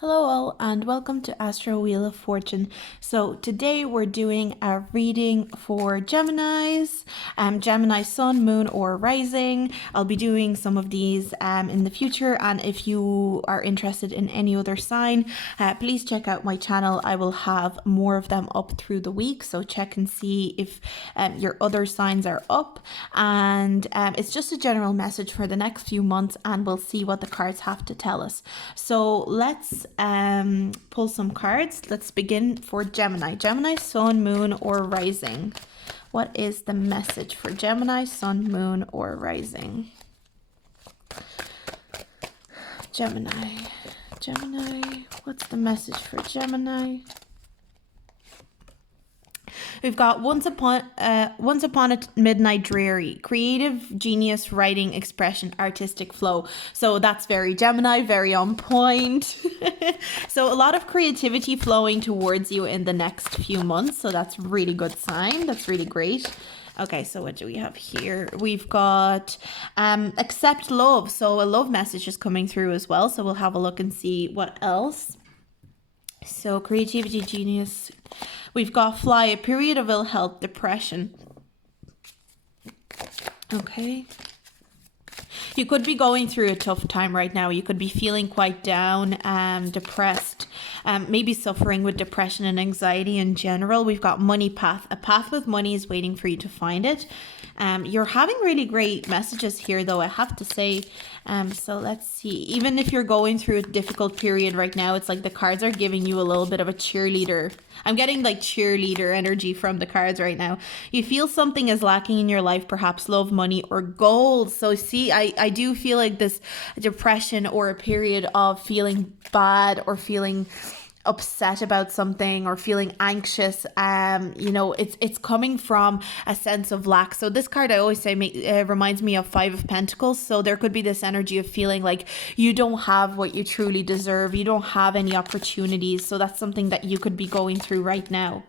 Hello all and welcome to Astro Wheel of Fortune. So today we're doing a reading for Geminis, Gemini Sun, Moon or Rising. I'll be doing some of these in the future, and if you are interested in any other sign, please check out my channel. I will have more of them up through the week, so check and see if your other signs are up, and it's just a general message for the next few months, and we'll see what the cards have to tell us. So let's pull some cards. Let's begin for Gemini Sun, Moon or Rising. What is the message for Gemini Sun, Moon or Rising? Gemini, what's the message for Gemini? We've got once upon a midnight dreary, creative genius, writing, expression, artistic flow. So that's very Gemini, very on point. So a lot of creativity flowing towards you in the next few months. So that's really good sign. That's really great. Okay, so what do we have here? We've got accept love. So a love message is coming through as well. So we'll have a look and see what else. So creativity, genius. We've got fly, a period of ill health, depression. Okay. You could be going through a tough time right now. You could be feeling quite down, depressed, maybe suffering with depression and anxiety in general. We've got money path. A path with money is waiting for you to find it. You're having really great messages here, though, I have to say. So let's see. Even if you're going through a difficult period right now, it's like the cards are giving you a little bit of a cheerleader. I'm getting like cheerleader energy from the cards right now. You feel something is lacking in your life, perhaps love, money, or gold. So see, I do feel like this depression or a period of feeling bad or feeling upset about something or feeling anxious, it's coming from a sense of lack. So this card, I always say, reminds me of Five of Pentacles. So there could be this energy of feeling like you don't have what you truly deserve, you don't have any opportunities. So that's something that you could be going through right now.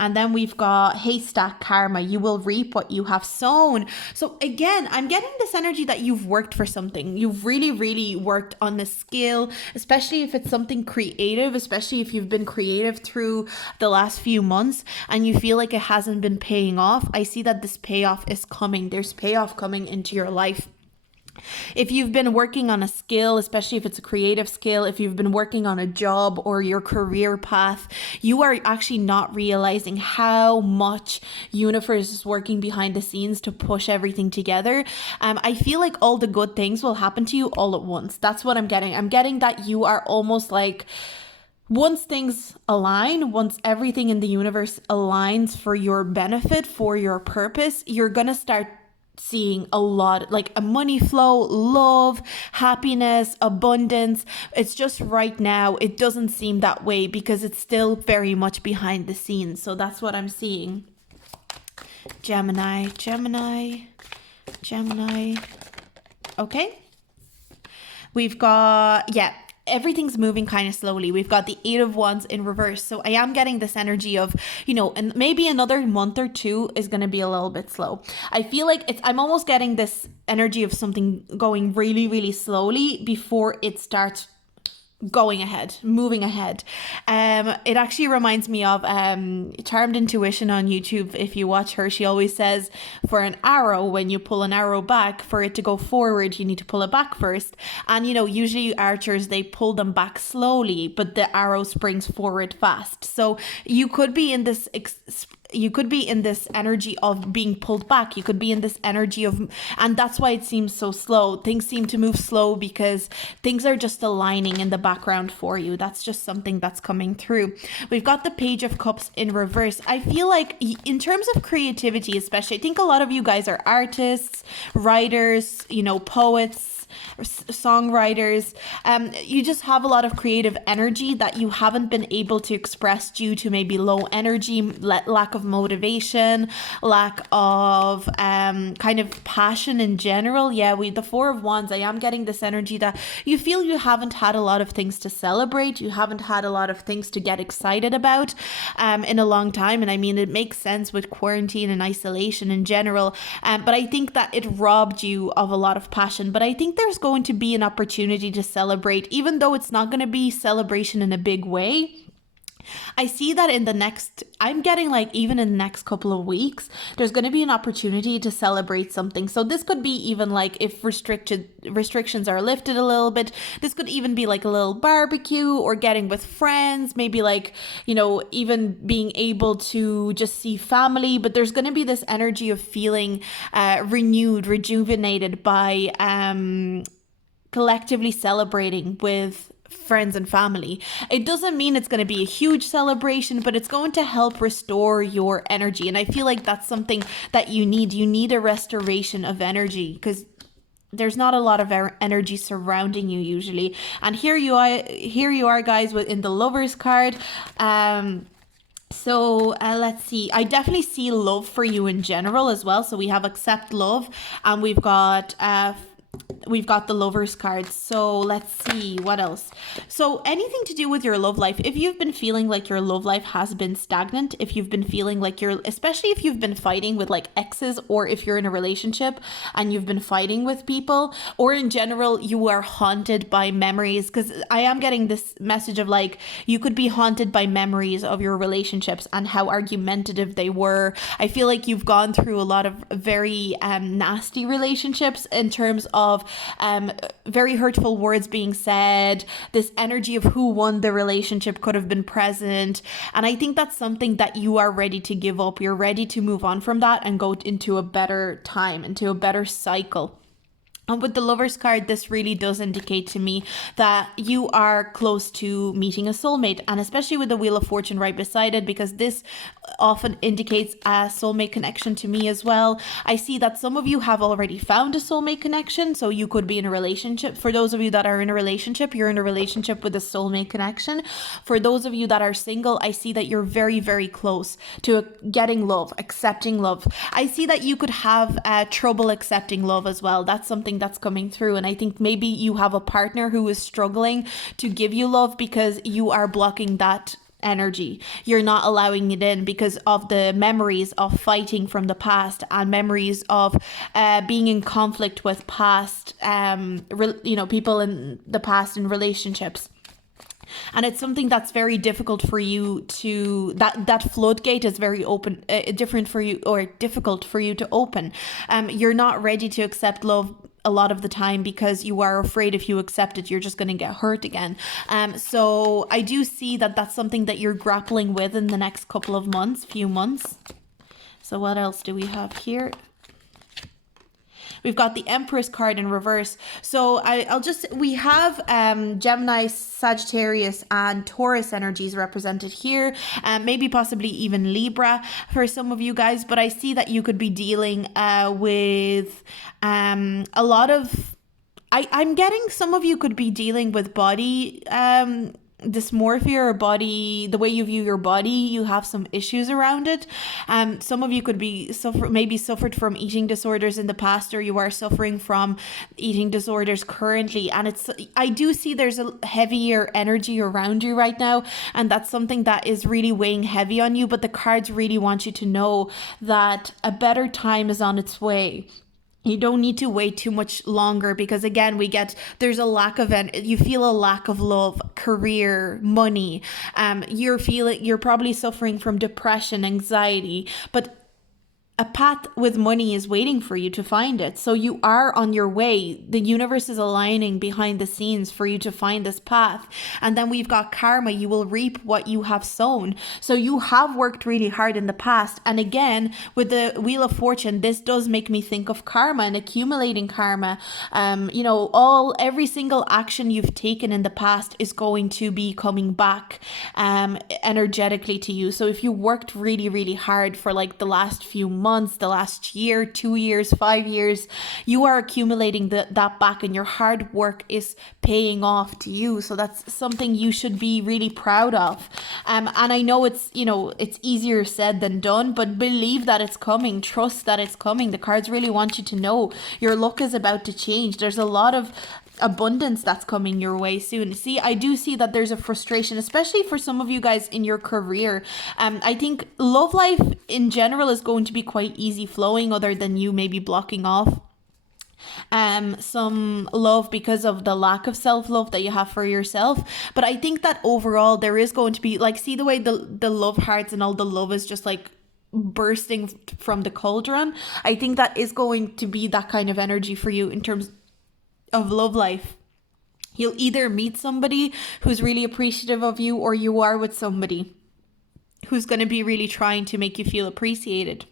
And then we've got haystack karma. You will reap what you have sown. So again, I'm getting this energy that you've worked for something. You've really, really worked on the skill, especially if it's something creative, especially if you've been creative through the last few months and you feel like it hasn't been paying off. I see that this payoff is coming. There's payoff coming into your life. If you've been working on a skill, especially if it's a creative skill, if you've been working on a job or your career path, you are actually not realizing how much universe is working behind the scenes to push everything together. I feel like all the good things will happen to you all at once. That's what I'm getting. I'm getting that you are almost like, once things align, once everything in the universe aligns for your benefit, for your purpose, you're going to start seeing a lot, like a money flow, love, happiness, abundance. It's just right now it doesn't seem that way because it's still very much behind the scenes. So that's what I'm seeing. Gemini. Okay, we've got everything's moving kind of slowly. We've got the Eight of Wands in reverse. So I am getting this energy of, and maybe another month or two is going to be a little bit slow. I feel like I'm almost getting this energy of something going really, really slowly before it starts going ahead, moving ahead. It actually reminds me of Charmed Intuition on YouTube. If you watch her, she always says for an arrow, when you pull an arrow back, for it to go forward, you need to pull it back first. And usually archers, they pull them back slowly, but the arrow springs forward fast. So you could be in this energy of being pulled back. You could be in this energy of, and that's why it seems so slow. Things seem to move slow because things are just aligning in the background for you. That's just something that's coming through. We've got the Page of Cups in reverse. I feel like in terms of creativity, especially, I think a lot of you guys are artists, writers, poets, songwriters. You just have a lot of creative energy that you haven't been able to express due to maybe low energy, lack of motivation, lack of kind of passion in general. With the Four of Wands, I am getting this energy that you feel you haven't had a lot of things to celebrate, you haven't had a lot of things to get excited about in a long time. And I mean, it makes sense with quarantine and isolation in general, but I think that it robbed you of a lot of passion. But I think there's going to be an opportunity to celebrate, even though it's not going to be celebration in a big way. I see that I'm getting like even in the next couple of weeks, there's going to be an opportunity to celebrate something. So this could be even like if restrictions are lifted a little bit, this could even be like a little barbecue or getting with friends, maybe like, even being able to just see family. But there's going to be this energy of feeling renewed, rejuvenated by collectively celebrating with friends and family. It doesn't mean it's going to be a huge celebration, but it's going to help restore your energy. And I feel like that's something that you need. You need a restoration of energy because there's not a lot of energy surrounding you usually. And here you are guys in the Lovers card. So let's see. I definitely see love for you in general as well. So we have accept love, and we've got the Lovers card. So let's see what else. So anything to do with your love life. If you've been feeling like your love life has been stagnant, if you've been feeling like especially if you've been fighting with like exes, or if you're in a relationship and you've been fighting with people, or in general you are haunted by memories, because I am getting this message of like you could be haunted by memories of your relationships and how argumentative they were. I feel like you've gone through a lot of very nasty relationships in terms of very hurtful words being said. This energy of who won the relationship could have been present, and I think that's something that you are ready to give up. You're ready to move on from that and go into a better time, into a better cycle. And with the Lovers card, this really does indicate to me that you are close to meeting a soulmate, and especially with the Wheel of Fortune right beside it, because this often indicates a soulmate connection to me as well. I see that some of you have already found a soulmate connection, so you could be in a relationship. For those of you that are in a relationship, you're in a relationship with a soulmate connection. For those of you that are single, I see that you're very, very close to getting love, accepting love. I see that you could have trouble accepting love as well. That's something that's coming through, and I think maybe you have a partner who is struggling to give you love because you are blocking that energy. You're not allowing it in because of the memories of fighting from the past and memories of being in conflict with past people in the past in relationships. And it's something that's very difficult for you to, that floodgate is very open, different for you, or difficult for you to open. You're not ready to accept love a lot of the time because you are afraid if you accept it, you're just going to get hurt again. So I do see that that's something that you're grappling with in the next few months. So what else do we have here? We've got the Empress card in reverse. So we have Gemini, Sagittarius and Taurus energies represented here. Maybe possibly even Libra for some of you guys. But I see that you could be dealing with a lot of... I'm getting some of you could be dealing with body dysmorphia, or body, the way you view your body. You have some issues around it. Some of you could be suffered from eating disorders in the past, or you are suffering from eating disorders currently, and I do see there's a heavier energy around you right now, and that's something that is really weighing heavy on you. But the cards really want you to know that a better time is on its way. You don't need to wait too much longer, because again, there's a lack of you feel a lack of love, career, money. You're probably suffering from depression, anxiety, but a path with money is waiting for you to find it. So you are on your way. The universe is aligning behind the scenes for you to find this path. And then we've got karma. You will reap what you have sown. So you have worked really hard in the past. And again, with the Wheel of Fortune, this does make me think of karma and accumulating karma. Every single action you've taken in the past is going to be coming back energetically to you. So if you worked really, really hard for like the last few months, the last year, 2 years, 5 years, you are accumulating that back, and your hard work is paying off to you. So that's something you should be really proud of. And I know it's easier said than done, but believe that it's coming. Trust that it's coming. The cards really want you to know your luck is about to change. There's a lot of abundance that's coming your way soon. See, I do see that there's a frustration, especially for some of you guys in your career. I think love life in general is going to be quite easy flowing, other than you maybe blocking off some love because of the lack of self-love that you have for yourself. But I think that overall there is going to be, like, see the way the love hearts and all the love is just like bursting from the cauldron. I think that is going to be that kind of energy for you in terms of love life. You'll either meet somebody who's really appreciative of you, or you are with somebody who's going to be really trying to make you feel appreciated.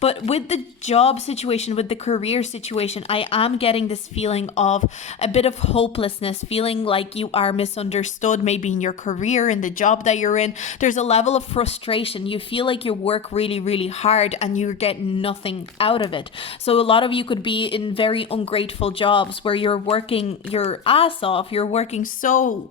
But with the job situation, with the career situation, I am getting this feeling of a bit of hopelessness, feeling like you are misunderstood, maybe in your career, in the job that you're in. There's a level of frustration. You feel like you work really, really hard and you're getting nothing out of it. So a lot of you could be in very ungrateful jobs where you're working your ass off. You're working so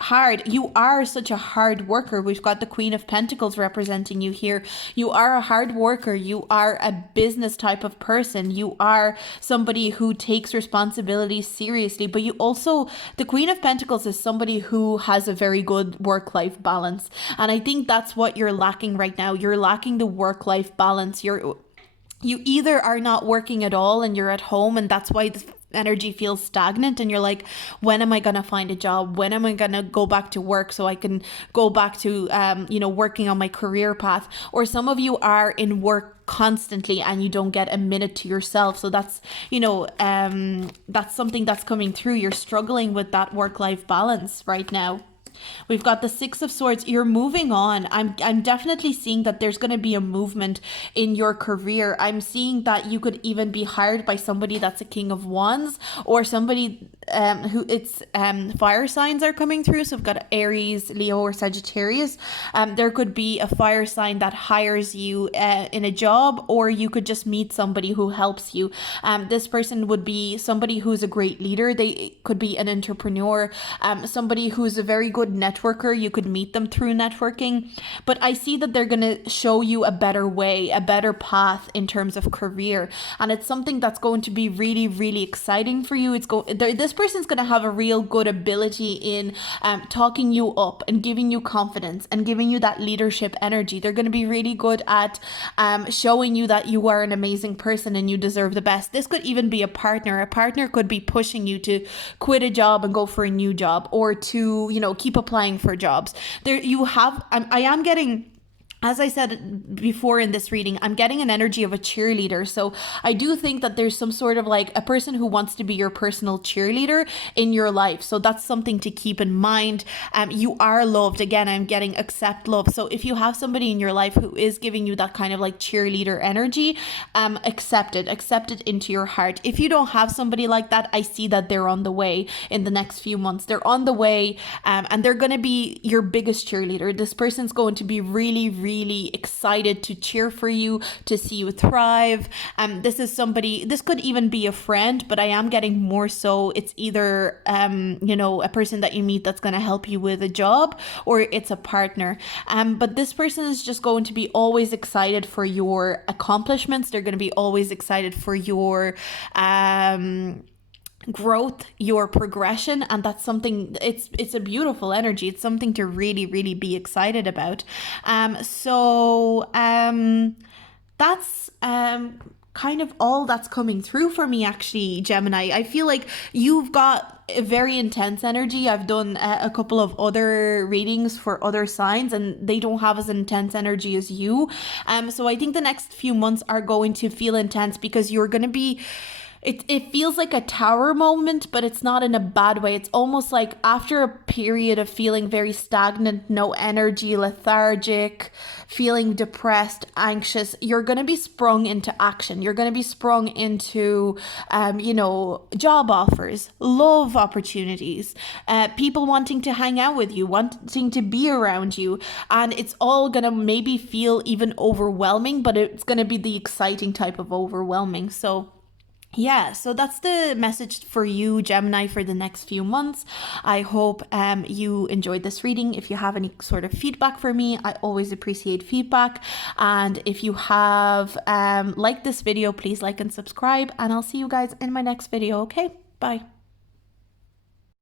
hard. You are such a hard worker. We've got the Queen of Pentacles representing you here. You are a hard worker. You are a business type of person. You are somebody who takes responsibility seriously, but you also, the Queen of Pentacles is somebody who has a very good work-life balance. And I think that's what you're lacking right now. You're lacking the work-life balance. You either are not working at all and you're at home, and that's why the energy feels stagnant, and you're like, when am I gonna find a job? When am I gonna go back to work so I can go back to working on my career path? Or some of you are in work constantly and you don't get a minute to yourself. So that's that's something that's coming through. You're struggling with that work-life balance right now. We've got the Six of Swords. You're moving on. I'm definitely seeing that there's going to be a movement in your career. I'm seeing that you could even be hired by somebody that's a King of Wands, or somebody who it's fire signs are coming through. So we've got Aries, Leo, or Sagittarius. There could be a fire sign that hires you in a job, or you could just meet somebody who helps you. This person would be somebody who's a great leader. They could be an entrepreneur, somebody who's a very good networker. You could meet them through networking. But I see that they're going to show you a better way, a better path in terms of career. And it's something that's going to be really, really exciting for you. This person's going to have a real good ability in talking you up and giving you confidence and giving you that leadership energy. They're going to be really good at showing you that you are an amazing person and you deserve the best. This could even be a partner. A partner could be pushing you to quit a job and go for a new job, or to, keep applying for jobs. I am getting, as I said before in this reading, I'm getting an energy of a cheerleader. So I do think that there's some sort of like a person who wants to be your personal cheerleader in your life. So that's something to keep in mind. You are loved. Again, I'm getting accept love. So if you have somebody in your life who is giving you that kind of like cheerleader energy, accept it into your heart. If you don't have somebody like that, I see that they're on the way in the next few months. They're on the way, and they're going to be your biggest cheerleader. This person's going to be really excited to cheer for you, to see you thrive. This could even be a friend, but I am getting more so it's either a person that you meet that's going to help you with a job, or it's a partner. But this person is just going to be always excited for your accomplishments. They're going to be always excited for your growth, your progression, and that's something, it's a beautiful energy. It's something to really be excited about. That's kind of all that's coming through for me, actually, Gemini. I feel like you've got a very intense energy. I've done a couple of other readings for other signs and they don't have as intense energy as you. So I think the next few months are going to feel intense, because you're going to be, it feels like a tower moment, but it's not in a bad way. It's almost like after a period of feeling very stagnant, no energy, lethargic, feeling depressed, anxious, you're going to be sprung into action. You're going to be sprung into, job offers, love opportunities, people wanting to hang out with you, wanting to be around you. And it's all going to maybe feel even overwhelming, but it's going to be the exciting type of overwhelming. So yeah, so that's the message for you, Gemini, for the next few months. I hope you enjoyed this reading. If you have any sort of feedback for me, I always appreciate feedback. And if you have liked this video, please like and subscribe, and I'll see you guys in my next video. Okay, bye.